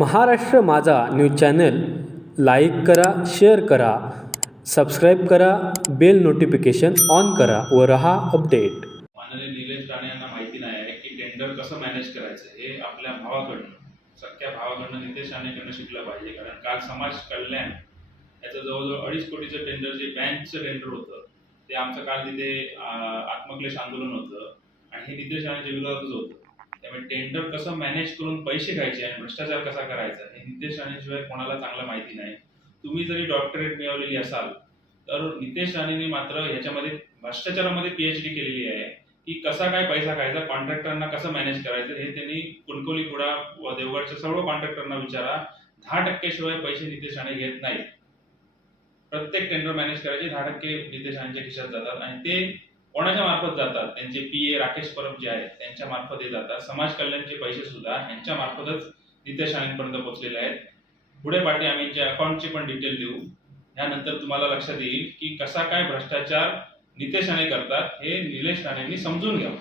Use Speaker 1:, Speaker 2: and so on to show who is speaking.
Speaker 1: Maharashtra Majha news channel like करा share करा subscribe करा बेल नोटिफिकेशन ऑन करा व रहा अपडेट.
Speaker 2: माननीय निलेश राणे यांना माहिती नाही आहे की टेंडर कसं मॅनेज करायचं हे आपल्या भावाकडनं सख्या भावाकडनं नितेश राणेकडनं शिकलं पाहिजे. कारण काल समाज कल्याण याचं जवळजवळ अडीच कोटीचं टेंडर जे बँकचं टेंडर होतं ते आमचं काल तिथे आत्मक्लेश आंदोलन होतं. आणि हे नितेश राणेच्या विरोधातच होतं. त्यामुळे टेंडर कसं मॅनेज करून पैसे घ्यायचे आणि भ्रष्टाचार कसा करायचा हे नितेश राणेशिवाय कोणाला चांगलं माहिती नाही. तुम्ही जरी डॉक्टरेट मिळवलेली असाल तर नितेश राणेने मात्र ह्याच्यामध्ये भ्रष्टाचारामध्ये पीएच डी केलेली आहे की कसा काय पैसा खायचा कॉन्ट्रॅक्टरना कसं मॅनेज करायचं हे त्यांनी कुणकोली कुडा व देवगडच्या सर्व कॉन्ट्रॅक्टरना विचारा. दहा टक्के शिवाय पैसे नितेश राणे घेत नाहीत. प्रत्येक टेंडर मॅनेज करायचे दहा टक्के नितेश राणेच्या खिशात जातात. आणि ते कोणाच्या मार्फत जातात? त्यांचे पी ए राकेश परब जे आहेत त्यांच्या मार्फत हे जातात. समाज कल्याणचे पैसे सुद्धा यांच्या मार्फतच नितेश राणेंपर्यंत पोहोचलेले आहेत. पुढे पाठी आम्ही यांच्या अकाउंटची पण डिटेल देऊ. यानंतर तुम्हाला लक्षात येईल की कसा काय भ्रष्टाचार नितेश राणे करतात हे निलेश राणेंनी समजून घ्यावं.